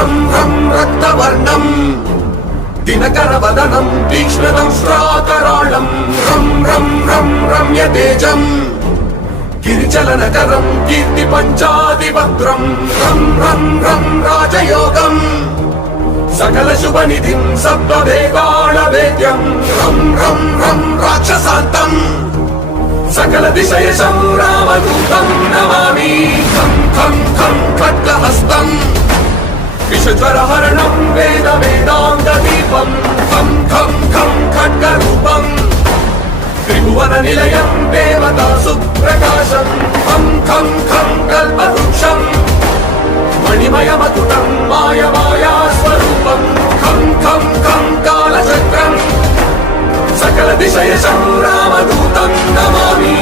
रं रं रक्तवर्णं दिनकरवदनं तीक्ष्णदंष्ट्राकराळं रं रं रं रम्यतेजं गिरिचलनकरं कीर्तिपञ्चादिभद्रं रं रं रं राजयोगं सकलशुभनिधिं सप्तवेदालवेद्यं रं रं रं राक्षसान्तं सकलदिशयशं रामदूतं नमामि खं खं खं खड्गहस्तं विषज्वरहरणं वेदवेदान्तदीपं खं खं खं खड्गरूपं त्रिभुवननिलयं देवतासुप्रकाशं खं खं खं कल्पवृक्षं मणिमयमतुलं मायमायास्वरूपं खं खं खं कालचक्रं सकलदिशयशं रामदूतं नमामि